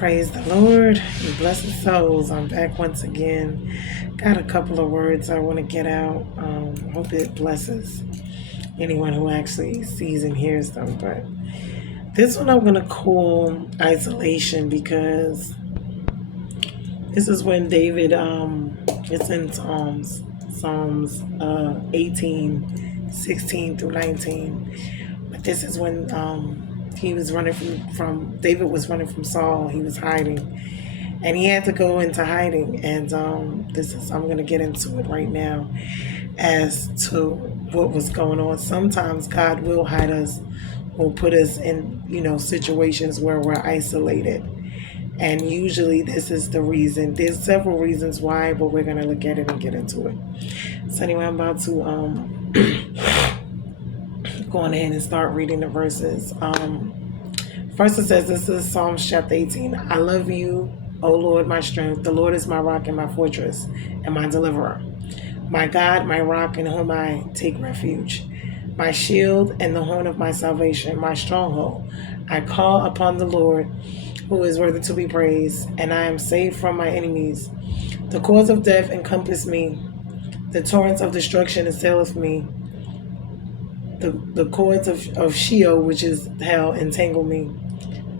Praise the Lord and blessed souls. I'm back once again. Got a couple of words I want to get out. Hope it blesses anyone who actually sees and hears them. But this one I'm going to call isolation because this is when David, it's in Psalms 18, 16 through 19. But this is when he was running from David was running from Saul. He was hiding, and he had to go into hiding. And I'm going to get into it right now as to what was going on. Sometimes God will hide us, will put us in situations where we're isolated, and usually this is the reason. There's several reasons why, but we're going to look at it and get into it. So anyway, I'm about to go on ahead and start reading the verses. First it says, this is Psalms chapter 18. I love you, O Lord, my strength. The Lord is my rock and my fortress and my deliverer. My God, my rock in whom I take refuge. My shield and the horn of my salvation, my stronghold. I call upon the Lord, who is worthy to be praised, and I am saved from my enemies. The cords of death encompass me. The torrents of destruction assaileth me. The cords of Sheol, which is hell, entangle me.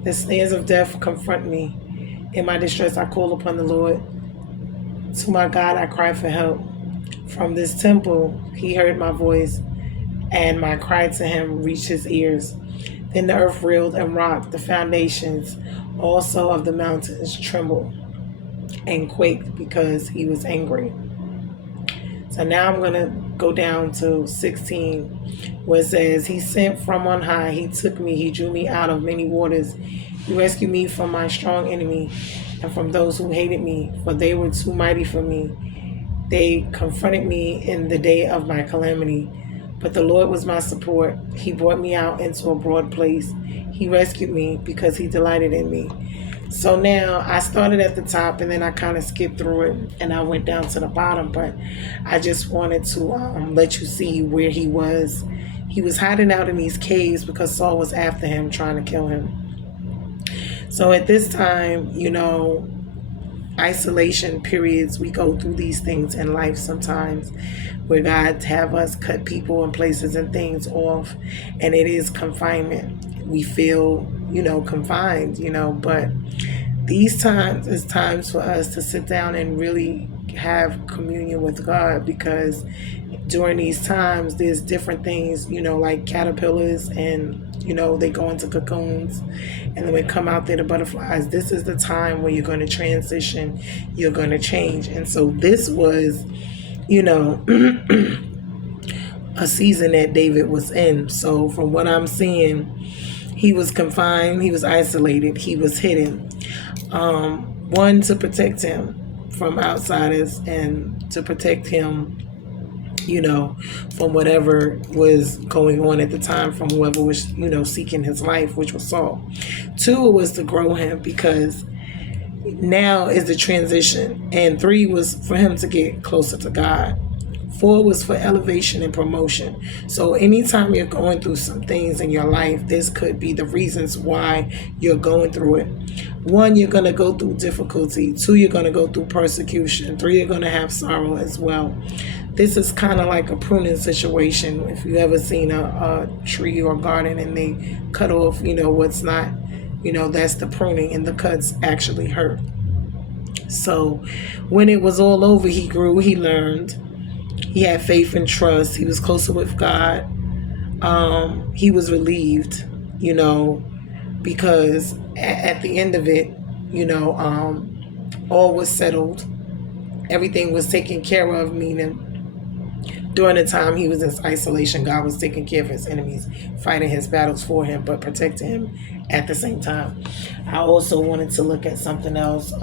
The snares of death confront me. In my distress I call upon the Lord. To my God I cry for help. From this temple he heard my voice, and my cry to him reached his ears. Then the earth reeled and rocked. The foundations also of the mountains trembled and quaked because he was angry. So now I'm going to go down to 16, where it says, he sent from on high, he took me, he drew me out of many waters. He rescued me from my strong enemy and from those who hated me, for they were too mighty for me. They confronted me in the day of my calamity, but the Lord was my support. He brought me out into a broad place. He rescued me because he delighted in me. So now I started at the top and then I kind of skipped through it and I went down to the bottom, but I just wanted to let you see where he was. He was hiding out in these caves because Saul was after him, trying to kill him. So at this time, isolation periods, we go through these things in life sometimes where God have us cut people and places and things off, and it is confinement. We feel, confined, but these times is times for us to sit down and really have communion with God, because during these times there's different things, like caterpillars, and they go into cocoons and then we come out there, the butterflies. This is the time where you're going to transition, you're going to change. And so this was, a season that David was in. So from what I'm seeing, he was confined, he was isolated, he was hidden. One, to protect him from outsiders and to protect him, from whatever was going on at the time, from whoever was, seeking his life, which was Saul. Two, was to grow him, because now is the transition. And three was for him to get closer to God. Four was for elevation and promotion. So anytime you're going through some things in your life, this could be the reasons why you're going through it. One, you're going to go through difficulty. Two, you're going to go through persecution. Three, you're going to have sorrow as well. This is kind of like a pruning situation. If you've ever seen a tree or garden and they cut off, what's not, that's the pruning, and the cuts actually hurt. So when it was all over, he grew, he learned. He had faith and trust. He was closer with God. He was relieved, because at the end of it, all was settled. Everything was taken care of, meaning during the time he was in isolation, God was taking care of his enemies, fighting his battles for him, but protecting him at the same time. I also wanted to look at something else. Wait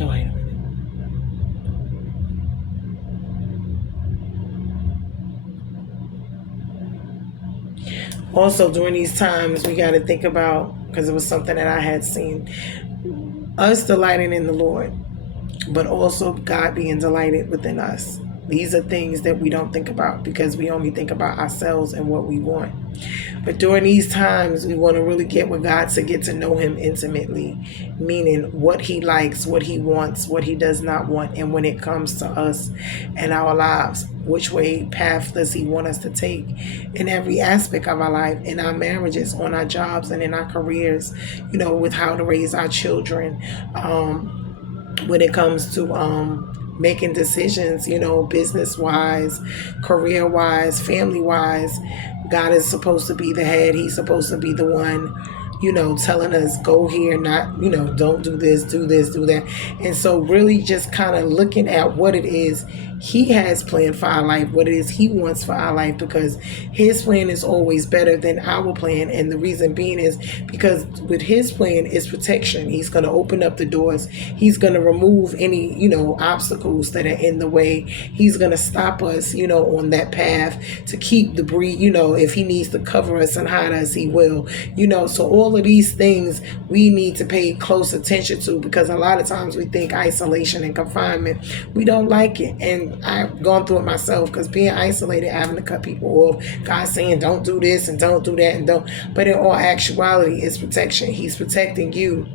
a minute. Also, during these times, we got to think about, because it was something that I had seen, us delighting in the Lord, but also God being delighted within us. These are things that we don't think about because we only think about ourselves and what we want. But during these times, we want to really get with God to get to know him intimately, meaning what he likes, what he wants, what he does not want. And when it comes to us and our lives, which way path does he want us to take in every aspect of our life, in our marriages, on our jobs, and in our careers, with how to raise our children, when it comes to making decisions, business wise, career wise, family wise. God is supposed to be the head. He's supposed to be the one, telling us go here, not, don't do this, do that. And so really just kind of looking at what it is he has planned for our life, what it is he wants for our life, because his plan is always better than our plan. And the reason being is because with his plan is protection. He's going to open up the doors. He's going to remove any, obstacles that are in the way. He's going to stop us, on that path to keep debris, if he needs to cover us and hide us, he will, so all of these things we need to pay close attention to, because a lot of times we think isolation and confinement, we don't like it. And I've gone through it myself, because being isolated, having to cut people off, God saying don't do this and don't do that and don't. But in all actuality, it's protection. He's protecting you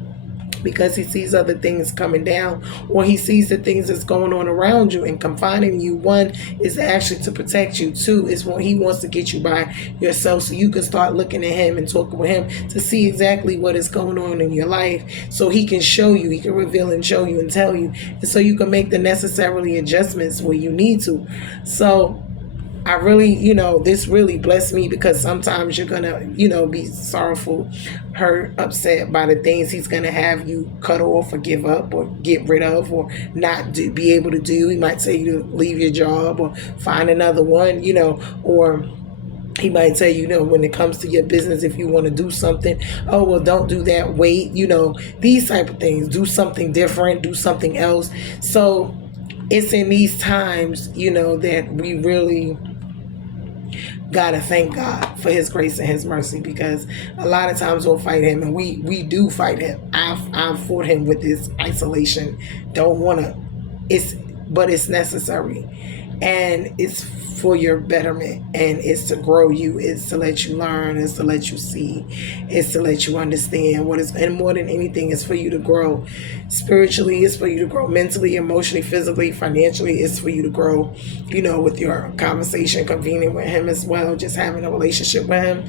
because he sees other things coming down, or he sees the things that's going on around you and confining you. One is actually to protect you. Two is when he wants to get you by yourself so you can start looking at him and talking with him to see exactly what is going on in your life, so he can show you, he can reveal and show you and tell you, and so you can make the necessary adjustments where you need to. So I really, this really blessed me, because sometimes you're going to, be sorrowful, hurt, upset by the things he's going to have you cut off or give up or get rid of or not be able to do. He might tell you to leave your job or find another one, or he might tell you, when it comes to your business, if you want to do something, oh, well, don't do that. Wait, these type of things. Do something different. Do something else. So it's in these times, that we really gotta thank God for his grace and his mercy, because a lot of times we'll fight him, and we do fight him. I've fought him with this isolation. Don't want to. But it's necessary, and it's for your betterment, and it's to grow you, it's to let you learn, it's to let you see, it's to let you understand what is, and more than anything, it's for you to grow spiritually, it's for you to grow mentally, emotionally, physically, financially. It's for you to grow, with your conversation, convening with him as well, just having a relationship with him.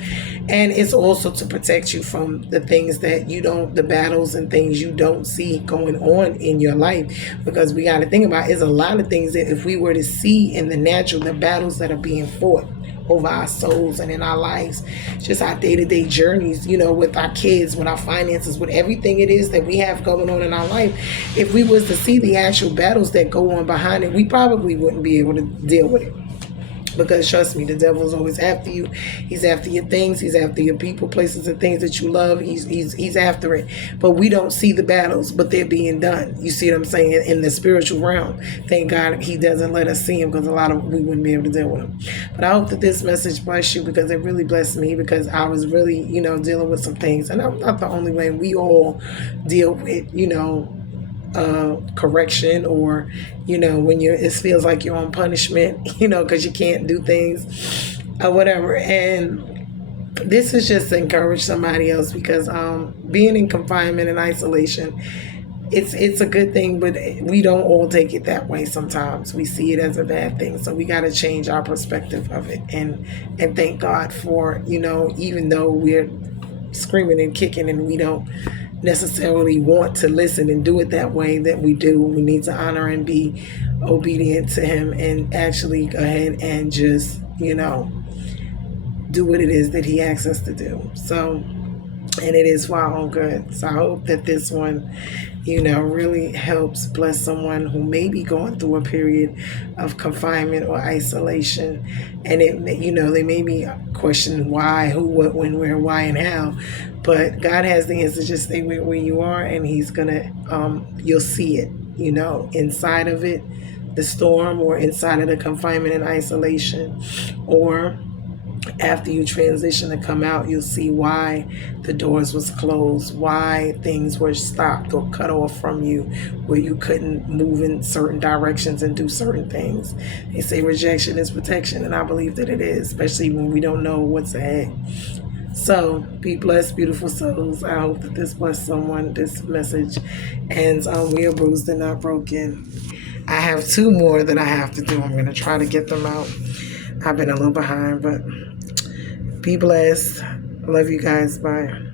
And it's also to protect you from the things that the battles and things you don't see going on in your life, because we got to think about, is a lot of things that if we were to see in the natural, the battles that are being fought over our souls and in our lives, just our day-to-day journeys, with our kids, with our finances, with everything it is that we have going on in our life. If we was to see the actual battles that go on behind it, we probably wouldn't be able to deal with it. Because trust me, the devil is always after you. He's after your things. He's after your people, places, and things that you love. He's after it. But we don't see the battles, but they're being done. You see what I'm saying? In the spiritual realm. Thank God he doesn't let us see him, because we wouldn't be able to deal with him. But I hope that this message bless you, because it really blessed me, because I was really, dealing with some things. And I'm not the only one. We all deal with, correction, or when it feels like you're on punishment, because you can't do things or whatever. And this is just to encourage somebody else, because being in confinement and isolation, it's a good thing, but we don't all take it that way. Sometimes we see it as a bad thing, so we got to change our perspective of it, and thank God for, even though we're screaming and kicking and we don't necessarily want to listen and do it that way, that we do. We need to honor and be obedient to him, and actually go ahead and just, do what it is that he asks us to do. So, and it is for our own good. So I hope that this one, really helps bless someone who may be going through a period of confinement or isolation. And they may be questioning why, who, what, when, where, why, and how. But God has the answer. Just stay where you are, and he's going to, you'll see it, inside of it, the storm, or inside of the confinement and isolation, or after you transition to come out, you'll see why the doors was closed, why things were stopped or cut off from you, where you couldn't move in certain directions and do certain things. They say rejection is protection, and I believe that it is, especially when we don't know what's ahead. So be blessed, beautiful souls. I hope that this blessed someone, this message. And we are bruised and not broken. I have 2 more that I have to do. I'm going to try to get them out. I've been a little behind, but be blessed. Love you guys. Bye.